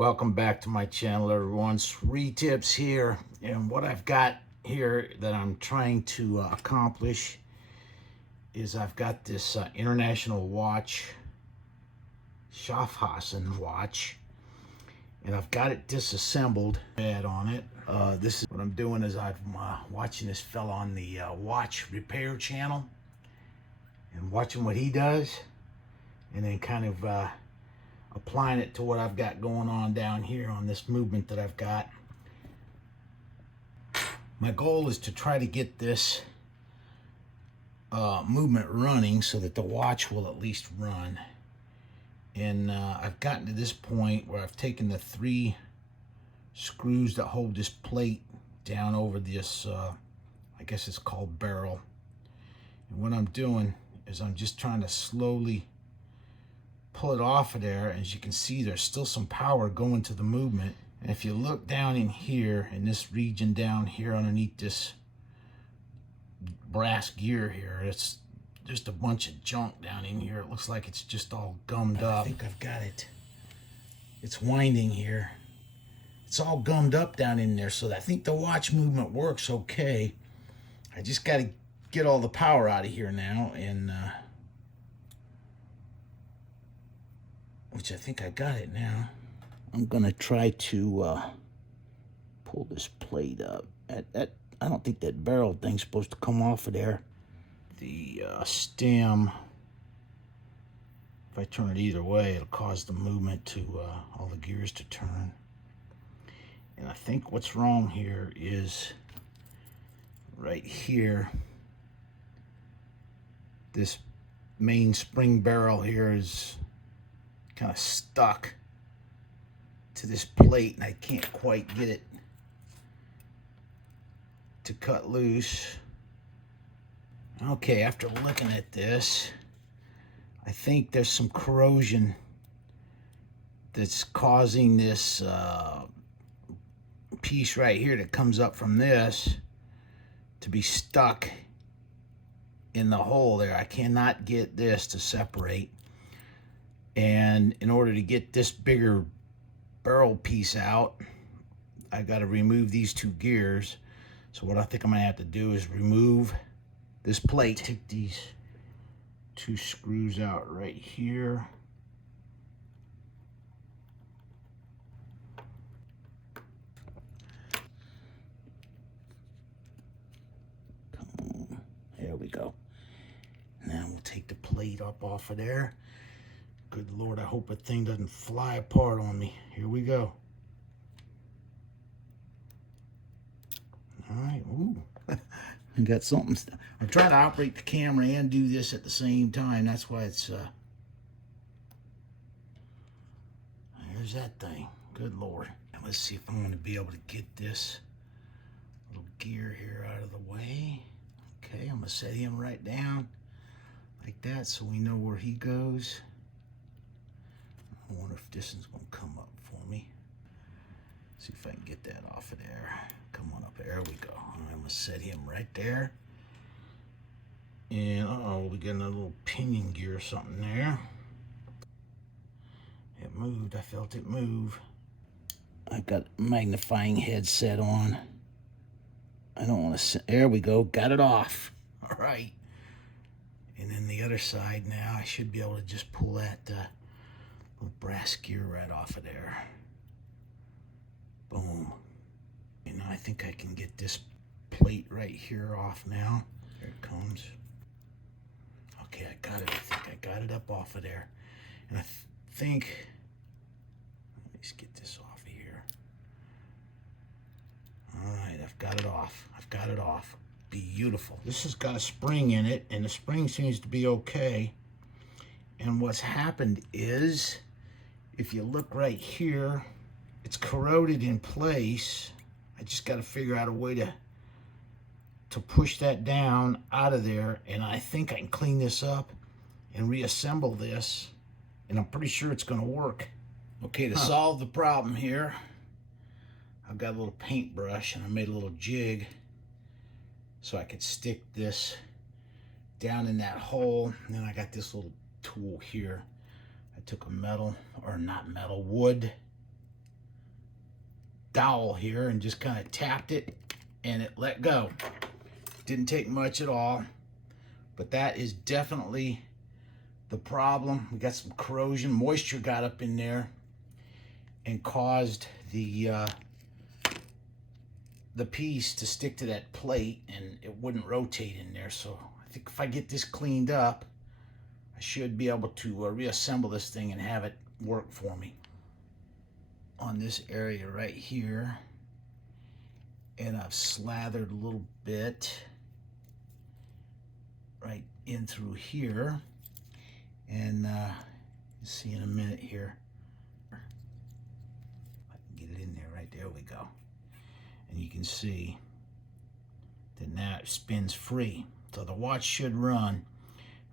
Welcome back to my channel, everyone. Sreetips here, and what I've got here that I'm trying to accomplish is I've got this international watch, Schaffhausen watch, and I've got it disassembled. Bad on it. This is what I'm doing is I'm watching this fella on the watch repair channel and watching what he does, and then kind of applying it to what I've got going on down here on this movement that I've got. My goal is to try to get this movement running so that the watch will at least run. And I've gotten to this point where I've taken the 3 screws that hold this plate down over this, I guess it's called barrel. And what I'm doing is I'm just trying to slowly pull it off of there. As you can see, there's still some power going to the movement. And if you look down in here, in this region down here underneath this brass gear here, it's just a bunch of junk down in here. It looks like it's just all gummed up. I think I've got it. It's winding here. It's all gummed up down in there, so I think the watch movement works okay. I just got to get all the power out of here now, and which I think I got it now. I'm gonna try to pull this plate up. I don't think that barrel thing's supposed to come off of there. The stem, if I turn it either way, it'll cause the movement to all the gears to turn. And I think what's wrong here is right here. This main spring barrel here is kind of stuck to this plate, and I can't quite get it to cut loose. Okay, after looking at this, I think there's some corrosion that's causing this piece right here that comes up from this to be stuck in the hole there. I cannot get this to separate. And in order to get this bigger barrel piece out, I got to remove these 2 gears. So what I think I'm gonna have to do is remove this plate. Take these 2 screws out right here. Come on, there we go. Now we'll take the plate up off of there. Good Lord, I hope that thing doesn't fly apart on me. Here we go. All right, ooh. I got something. I'm trying to operate the camera and do this at the same time. That's why it's, there's that thing. Good Lord. Now let's see if I'm going to be able to get this little gear here out of the way. Okay, I'm going to set him right down like that so we know where he goes. I wonder if this is going to come up for me. See if I can get that off of there. Come on up. There we go. I'm going to set him right there. And we got another little pinion gear or something there. It moved. I felt it move. I've got magnifying headset on. I don't want to. There we go. Got it off. All right. And then the other side now, I should be able to just pull that little brass gear right off of there. Boom. And I think I can get this plate right here off now. There it comes. Okay, I got it. I think I got it up off of there. And I think, let me just get this off of here. All right, I've got it off. I've got it off. Beautiful. This has got a spring in it, and the spring seems to be okay. And what's happened is, if you look right here, it's corroded in place. I just got to figure out a way to push that down out of there, and I think I can clean this up and reassemble this, and I'm pretty sure it's going to work. Okay, to solve the problem here, I've got a little paintbrush, and I made a little jig so I could stick this down in that hole. And then I got this little tool here. I took a wood dowel here and just kind of tapped it and it let go. Didn't take much at all, but that is definitely the problem. We got some corrosion, moisture got up in there and caused the piece to stick to that plate, and it wouldn't rotate in there. So I think if I get this cleaned up, I should be able to reassemble this thing and have it work for me. On this area right here, and I've slathered a little bit right in through here, and you'll see in a minute here. I can get it in there, right there we go. And you can see that now it spins free. So the watch should run.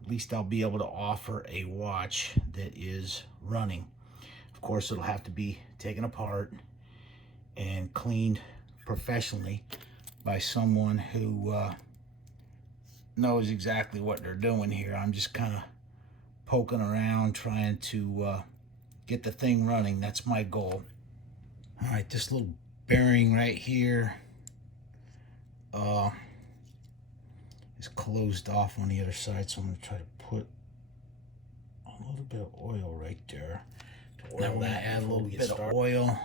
At least I'll be able to offer a watch that is running. Of course, it'll have to be taken apart and cleaned professionally by someone who knows exactly what they're doing here. I'm just kind of poking around trying to get the thing running. That's my goal. All right, this little bearing right here is closed off on the other side, so I'm going to try to put a little bit of oil right there. Now we're going to add a little bit of oil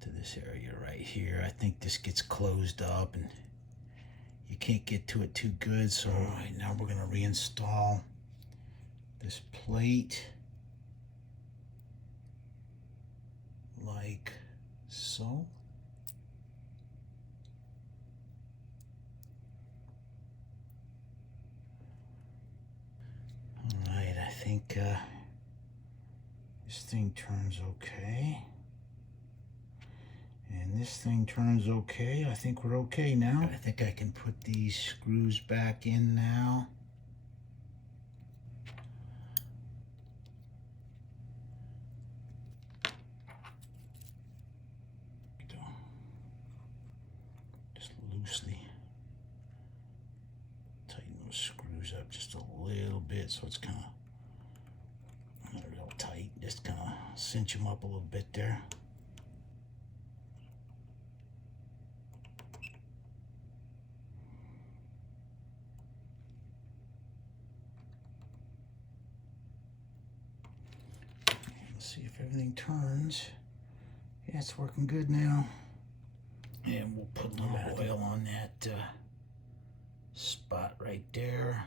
to this area right here. I think this gets closed up and you can't get to it too good. So all right, now we're going to reinstall this plate like so. All right, I think this thing turns okay. And this thing turns okay. I think we're okay now. I think I can put these screws back in now. Just loosely tighten those screws up just a little bit so it's kind of not real tight. Just kind of cinch them up a little bit there. See if everything turns. Yeah, it's working good now. And we'll put a little oil on that spot right there.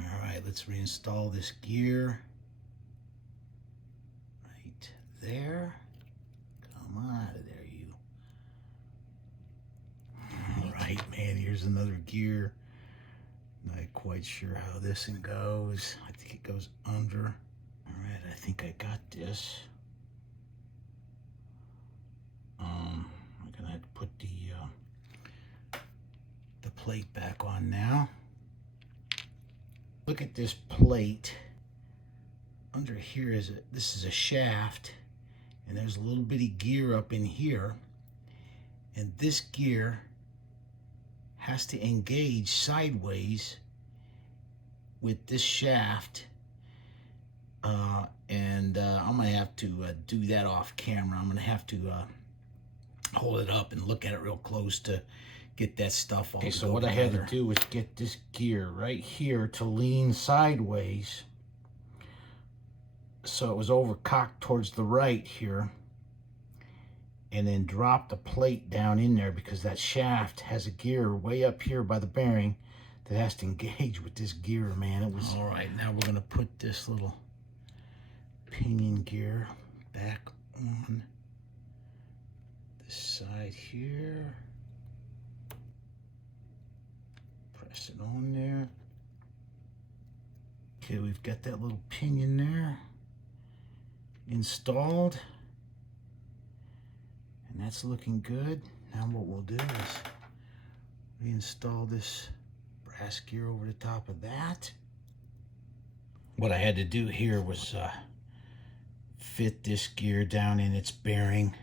All right, let's reinstall this gear right there. Come out of there, you. All right, man, here's another gear. Not quite sure how this one goes. I think it goes under. All right, I think I got this. I'm gonna have to put the plate back on now. Look at this plate. Under here this is a shaft, and there's a little bitty gear up in here, and this gear has to engage sideways with this shaft. I'm gonna have to do that off camera. I'm gonna have to hold it up and look at it real close to get that stuff all together. So what I had to do was get this gear right here to lean sideways, so it was overcocked towards the right here, and then drop the plate down in there, because that shaft has a gear way up here by the bearing that has to engage with this gear, man. It was all right. Now we're gonna put this little pinion gear back on this side here. Press it on there. Okay, we've got that little pinion there installed, and that's looking good. Now what we'll do is reinstall this brass gear over the top of that. What I had to do here was fit this gear down in its bearing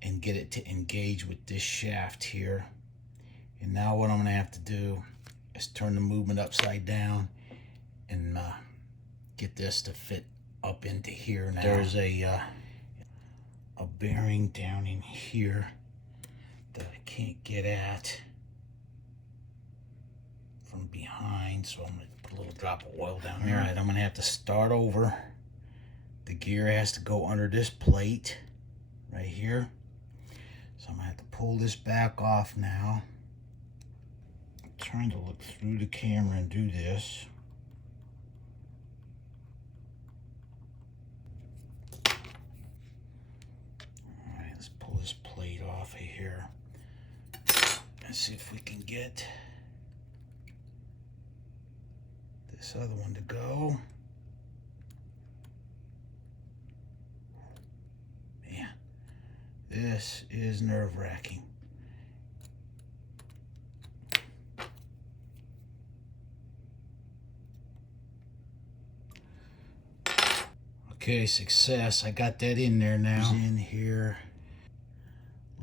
and get it to engage with this shaft here. And now what I'm gonna have to do is turn the movement upside down and and, uh, get this to fit up into here now. There's a, uh, I'm gonna have to put this a bearing down in here that I can't get at from behind, so I'm going to put a little drop of oil down there. All right, I'm going to have to start over. The gear has to go under this plate right here. So I'm going to have to pull this back off now. I'm trying to look through the camera and do this. All right, let's pull this plate off of here. Let's see if we can get this other one to go. Man, this is nerve-wracking. Okay, success. I got that in there now. In here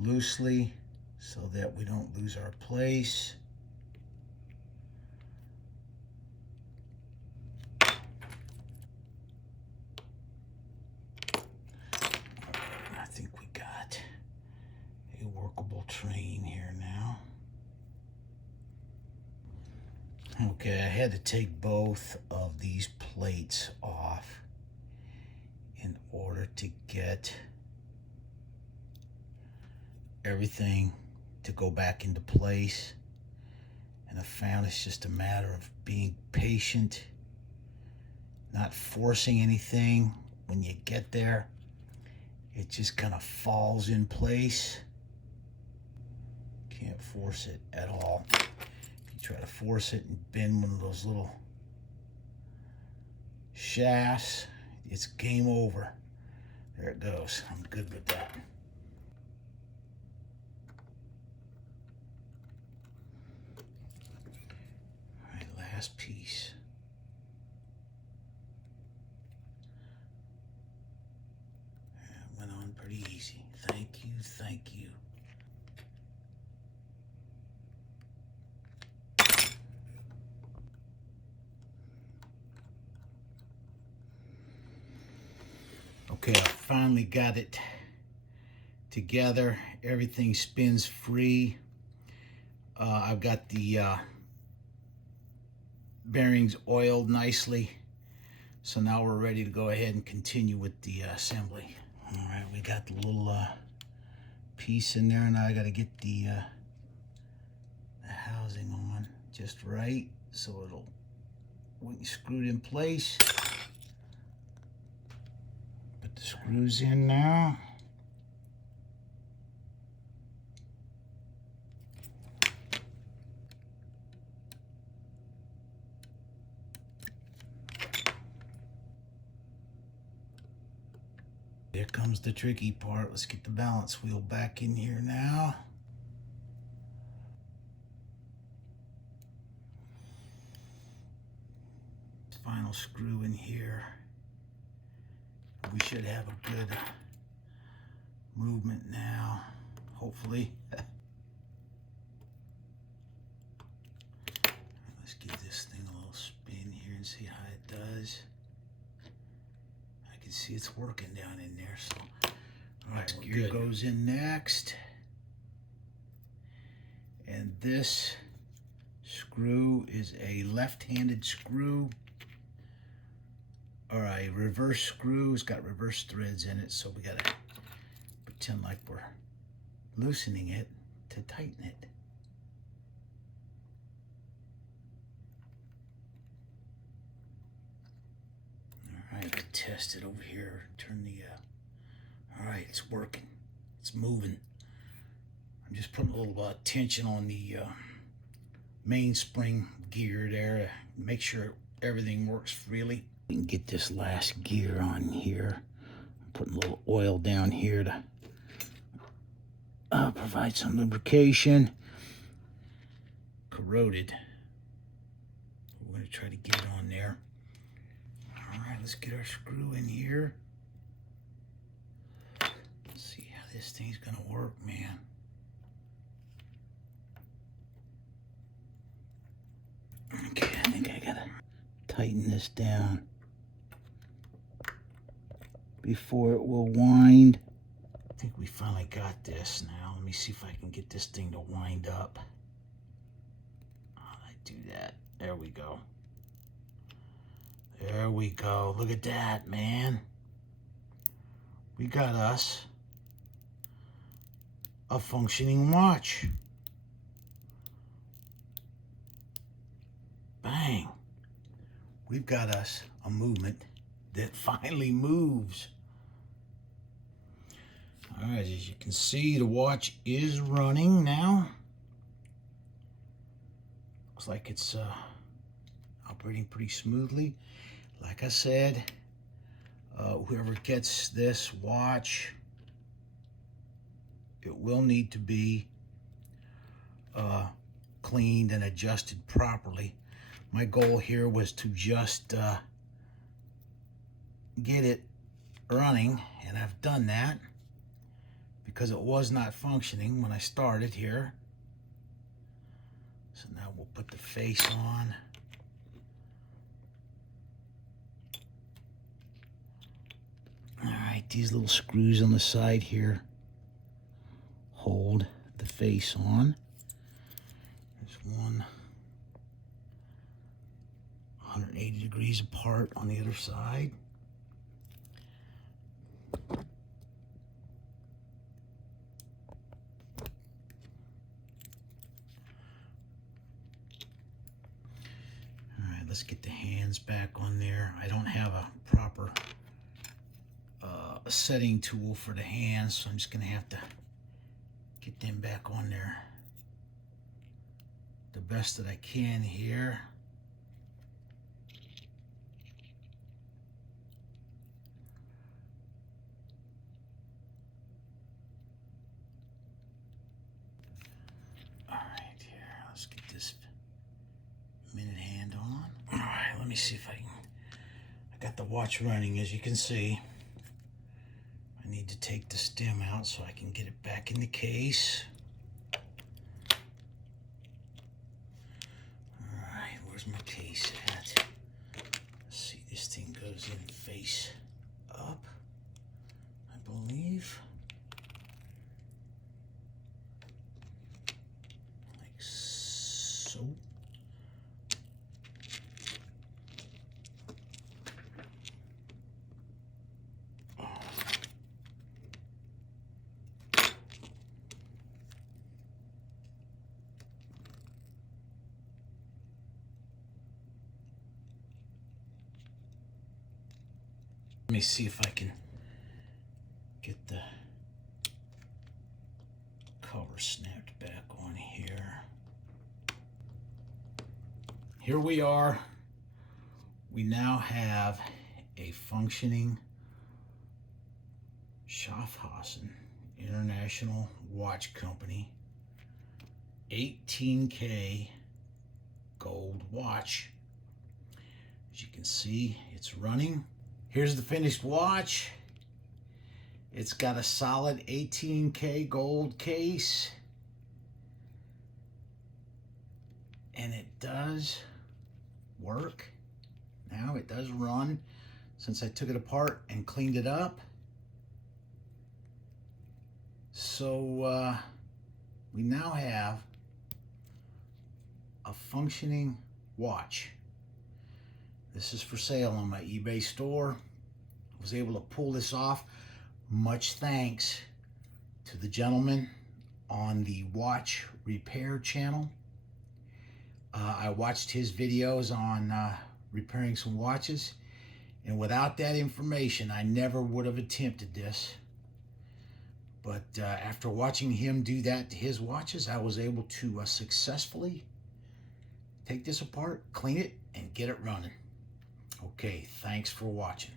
loosely so that we don't lose our place. I think we got a workable train here now. Okay, I had to take both of these plates off in order to get everything to go back into place. And I found it's just a matter of being patient, not forcing anything. When you get there, it just kind of falls in place. Can't force it at all. If you try to force it and bend one of those little shafts, it's game over. There it goes. I'm good with that. All right, last piece. That went on pretty easy. Thank you, thank you. Okay, I finally got it together. Everything spins free. I've got the bearings oiled nicely. So now we're ready to go ahead and continue with the assembly. All right, we got the little piece in there. Now I got to get the housing on just right so it'll, when you screw it in place. Put the screws in now. Here comes the tricky part. Let's get the balance wheel back in here now. Final screw in here. We should have a good movement now, hopefully. Let's give this thing a little spin here and see how it does. I can see it's working down in there, so. All right, gear goes in next. And this screw is a left-handed screw, or a reverse screw. It's got reverse threads in it, so we gotta pretend like we're loosening it to tighten it. All right, test it over here. Turn the, all right, it's working. It's moving. I'm just putting a little tension on the mainspring gear there to make sure everything works freely. We can get this last gear on here. I'm putting a little oil down here to provide some lubrication. Corroded. We're going to try to get it on there. All right, let's get our screw in here. Let's see how this thing's going to work, man. Okay, I think I got to tighten this down before it will wind. I think we finally got this now. Let me see if I can get this thing to wind up. How did I do that? There we go. There we go. Look at that, man. We got us a functioning watch. Bang. We've got us a movement that finally moves. All right, as you can see, the watch is running now. Looks like it's operating pretty smoothly. Like I said, whoever gets this watch, it will need to be cleaned and adjusted properly. My goal here was to just get it running, and I've done that because it was not functioning when I started here. So now we'll put the face on. All right, these little screws on the side here hold the face on. There's one 180 degrees apart on the other side. Let's get the hands back on there. I don't have a proper setting tool for the hands, so I'm just gonna have to get them back on there the best that I can here. All right, here, let's get this minute hand on. All right, let me see if I can. I got the watch running, as you can see. I need to take the stem out so I can get it back in the case. All right, where's my case at? Let's see, this thing goes in face up, I believe. Like so. Let me see if I can get the cover snapped back on here. Here we are. We now have a functioning Schaffhausen International Watch Company 18K gold watch. As you can see, it's running. Here's the finished watch. It's got a solid 18K gold case. And it does work. Now it does run since I took it apart and cleaned it up. So we now have a functioning watch. This is for sale on my eBay store. I was able to pull this off. Much thanks to the gentleman on the Watch Repair channel. I watched his videos on repairing some watches, and without that information, I never would have attempted this. But after watching him do that to his watches, I was able to successfully take this apart, clean it, and get it running. Okay, thanks for watching.